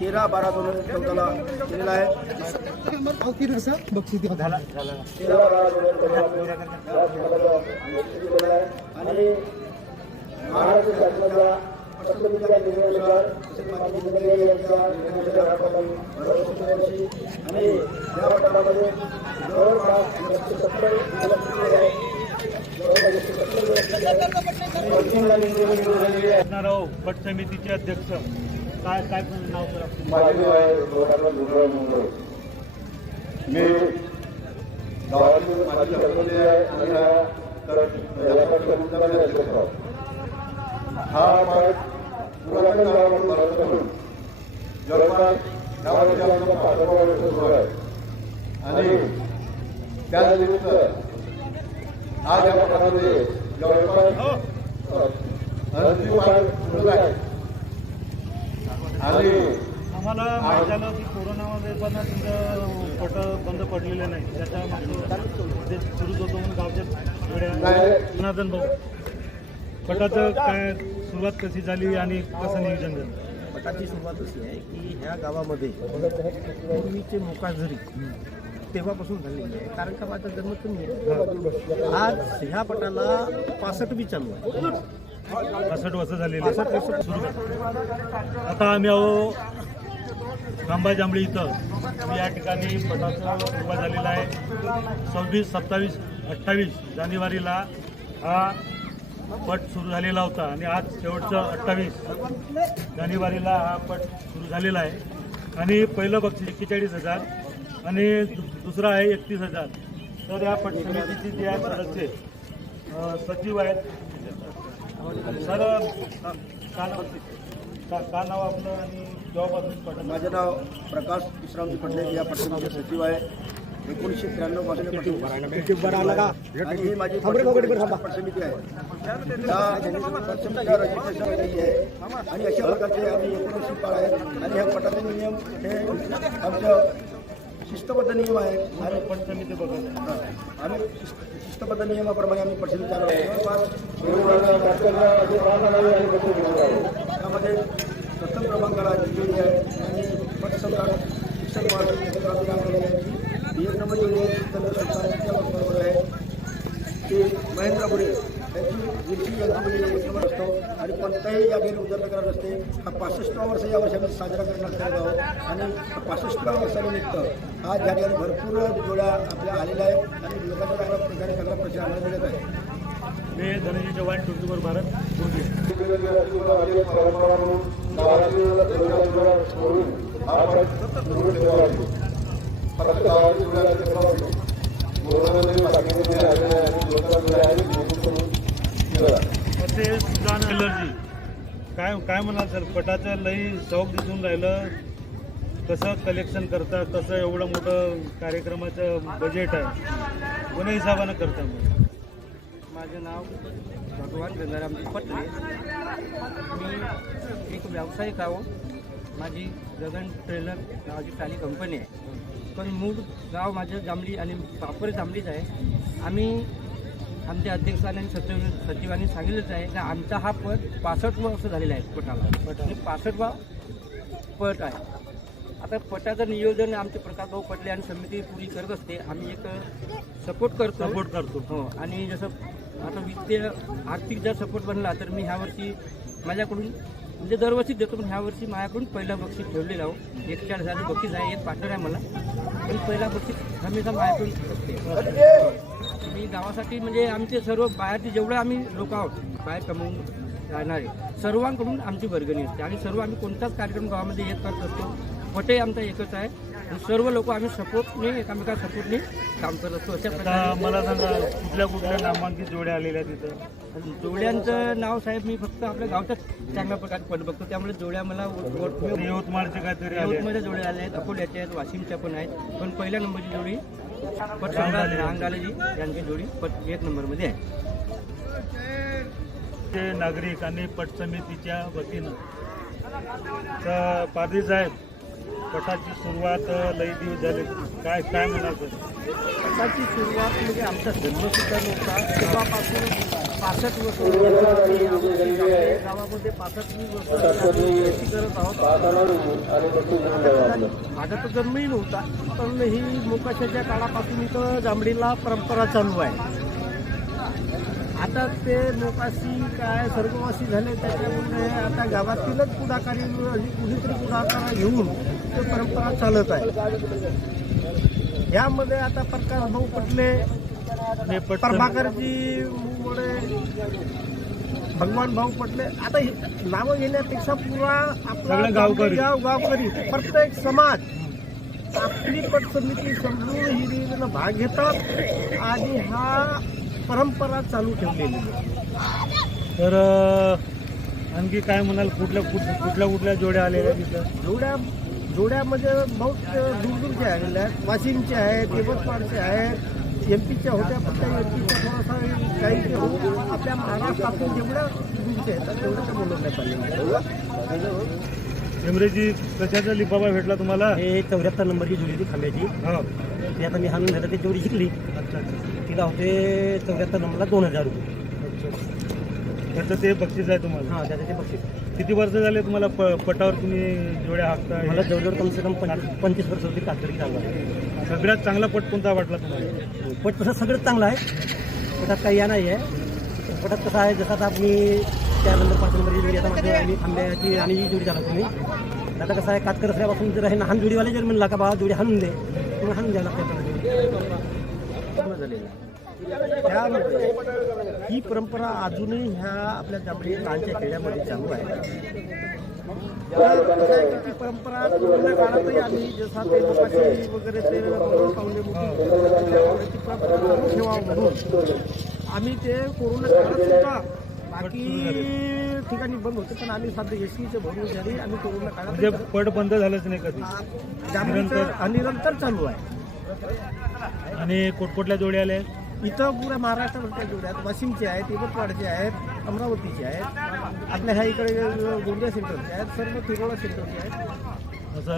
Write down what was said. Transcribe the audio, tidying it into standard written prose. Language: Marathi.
13-12-2014 केलेला आहे. आणि महाराष्ट्र शासनाच्या राष्ट्रपतीच्या निर्णयानुसार आणि या पटामध्ये जवळपास 170 पट समितीचे अध्यक्ष काय काय नाव करा. मी गावातील माजी सरपंच आहे आणि हा पाठ पुरातन गावाकडून भारत करून जवळपास गावाच्या आमचा 5 वर्ष सुरू आहे आणि त्यानिमित्त आज या पठामध्ये जवळपास अंतिम पाठ सुरू आहे. आणि आम्हाला माहीत झालं की कोरोनामध्ये पण तुमचं पट बंद पडलेले नाही, त्याच्या मागे सुरूच होतो म्हणून गावच्या जनार्दन भाऊ पटाचं काय सुरुवात कशी झाली आणि कसं नियोजन झालं? पटाची सुरुवात अशी आहे की ह्या गावामध्ये पूर्वीचे मोकाझरी तेव्हापासून झालेली आहे. कारण का माझा जन्म तुम्ही आज ह्या पटाला 65 चालू आहे. 65 वर्ष झालेली आहे. सुरू आता आम्ही आहो खांबा जांभळी इथं या ठिकाणी पटाचा सुरुवात झालेला आहे. 26, 27, 28 जानेवारीला हा पट सुरू झालेला होता आणि आज शेवटचं 28 जानेवारीला हा पट सुरू झालेला आहे. आणि पहिलं बक्षीस 41,000 आणि दुसरं आहे 31,000. तर या पट समितीचे जे आहेत सदस्य सचिव आहेत सर, का नाव आपलं आणि जॉबपासून पट? माझं नाव प्रकाश विश्रामजी पटेल, या पटसमितीचे सचिव आहे. 1993 पासून आणि ही माझी पटसमिती आहे. त्या पटसमितीला रजिस्ट्रेशन केलेली आहे आणि अशा प्रकारचे आम्ही 19 पाळ आहेत आणि ह्या पटाचे नियम हे आमचं शिस्तबद्ध नियम आहे आणि पटसमिती बघत आम्ही शिस्तबद्ध नियमाप्रमाणे आम्ही पटसमिती चालवतो. त्यामध्ये प्रथम क्रमांकाला जिंकलेली आहे आणि पटसम्राट शिक्षक महाराष्ट्राची 1 नंबर योजना बरोबर आहे की महेंद्र बुडे त्यांची गिरची यांची 1 नंबर असतो आणि कोणताही या गेम उद्योग करत असते. हा 65वा वर्ष या वर्षी आम्ही साजरा करणार आहोत आणि 65व्या वर्षानिमित्त आज या ठिकाणी भरपूर जोड्या आपल्या आलेल्या आहेत आणि लोकांच्या चांगल्या प्रकारे चांगला प्रचार आम्हाला मिळत आहे. मी धनंजय चव्हाण, टुटूबर भारत. असे सुजान एलर्जी काय म्हणाल सर? पटाचं लई शौक दिसून राहिलं, कसं कलेक्शन करतात, कसं एवढं मोठं कार्यक्रमाचं बजेट आहे, कोण्या हिशोबानं करता? माझं नाव भगवान गंगारामजी पटले. मी एक व्यावसायिक आहो. माझी गगन ट्रेलर नावाची टाली कंपनी आहे, पण मूळ गाव माझं जांभळी आणि प्रॉपर जांभळीच आहे. आम्ही आमच्या अध्यक्षांनी आणि सचिवांनी सांगितलंच आहे की आमचा हा पट 65 वर्ष झालेला आहे पटाला. आणि 65वा पट आहे. आता पटाचं नियोजन आमचे प्रकाशभाऊ पटले आणि समिती पुरी करत असते. आम्ही एक सपोर्ट करतो हो. आणि जसं आता वित्तीय आर्थिक जर सपोर्ट बनला तर मी ह्यावर्षी माझ्याकडून म्हणजे दरवर्षी देतो, पण ह्यावर्षी माझ्याकडून पहिला बक्षीस ठेवलेला आहो. 41,000 बक्षीस आहे. एक पार्टनर आहे मला, पण पहिला बक्षीस हमेशा माझ्याकडून असते. मी गावासाठी म्हणजे आमचे सर्व बाहेरचे जेवढे आम्ही लोक आहोत बाहेर कमवून राहणारे सर्वांकडून आमची वर्गणी असते आणि सर्व आम्ही कोणताच कार्यक्रम गावामध्ये येत करत असतो. पटही आमचा एकच आहे. सर्व लोक आम्ही सपोर्टने एकामेका सपोर्टने काम करत असतो. अशा प्रकारे मला सांगा कुठल्या नामांकित जोड्या आलेल्या तिथं? जोड्यांचं नाव साहेब मी फक्त आपल्या गावच्याच चांगल्या प्रकारे पट बघतो, त्यामुळे जोड्या मला यवतमाळचे काहीतरी यवतमाळच्या जोड्या आल्या आहेत, अकोल्याच्या आहेत, वाशिमच्या पण आहेत. पण पहिल्या नंबरची जोडी पट रांगालेजी यांची जोडी पट 1 नंबरमध्ये आहे. ते नागरिक आणि पट समितीच्या वतीनं तर पारधी साहेब पटाची सुरुवात लई दिवस झाले, काय म्हणाल? पटाची सुरुवात म्हणजे आमचा जन्मसुद्धा नव्हता तेव्हापासून 65 वर्ष झाली. आमच्या गावामध्ये 65 वर्ष झाली शेती करत आहोत. माझा तर जन्मही नव्हता, पण ही मोकाशाच्या काळापासून इथं जांभळीला परंपरा चालू आहे. आता ते मोकाशी काय सर्ववासी झाले, त्याच्यामुळे आता गावातीलच पुढाकारी कुणीतरी पुढाकार घेऊन ते परंपरा चालत आहे. यामध्ये आता प्रकाश भाऊ पटले, प्रभाकरजी मुंगोडे, भगवान भाऊ पटले, आता हे नावं घेण्यापेक्षा पुरा आपला गावकरी प्रत्येक समाज आपली पट समिती समजून हिरीनं भाग घेतात आणि हा परंपरा चालू ठेवलेली आहे. तर आणखी काय म्हणाल, कुठल्या जोड्या आलेल्या तिथं? जोड्यामध्ये बहुत दूरदूरचे आलेले आहेत. वाशिमचे आहेत, यवतमाळचे आहेत, MP च्या होत्या, पण त्या MP च्या थोडासा काही होऊन आपल्या महाराष्ट्रातून जेवढ्या दूरचे आहेत तेवढं ते बोलवण्यात आलेलं. एमरेजी कशाचा लिफाफा भेटला तुम्हाला? हे 74 नंबरची जोडी होती खांब्याची. हो. ती आता मी हाणून झालं, ती जोडी शिकली. अच्छा. तिला होते 74 नंबरला 2000 रुपये. त्याचं ते बक्षीस आहे तुम्हाला? हां, त्याचं ते बक्षीस. किती वर्ष झाले तुम्हाला पटावर तुम्ही जोड्या हाकता? मला जवळजवळ कमसे कम 25 वर्ष होती कातकरी चालू आहे. सगळ्यात चांगला पट कोणता वाटला तुम्हाला? पट तसं सगळं चांगलं आहे, पटात काही या नाही आहे. पटात कसं आहे, जसं आता आपली 4 नंबर 5 नंबरची जोडी आता मध्ये आम्ही खांब्याची आणि ही जोडी झाला तुम्ही. आता कसं आहे, कातकर असल्यापासून जर आहे ना, हान जोडीवाले जर म्हणला का बा जोडी हाणून दे, तुम्ही हाणून द्यायला त्यामुळे ही परंपरा अजूनही ह्या आपल्या जांभळी काळच्या खेड्यामध्ये चालू आहे. तर कसं आहे की ती परंपरा कोरोना काळातही आम्ही जसा ते लोकांची वगैरे ते पावले ती परंपरा चालू ठेवावं म्हणून आम्ही ते कोरोना काळात सुद्धा बाकी ठिकाणी बंद होते, पण आम्ही साधं एसटीचे भरून झाली. आम्ही कोरोना म्हणजे काळात पट बंद झालंच नाही कधी? जांभळीचं निरंतर चालू आहे. आणि कुठल्या जोड्या आल्या? इथं पुऱ्या महाराष्ट्रावरच्या जोड्या आहेत. वाशिमचे आहेत, यवतमाळचे आहेत, अमरावतीचे आहेत, आपल्या ह्या इकडे गोंदिया सेंटरचे आहेत, सर्व तिरोळा सेंटरचे आहेत. असं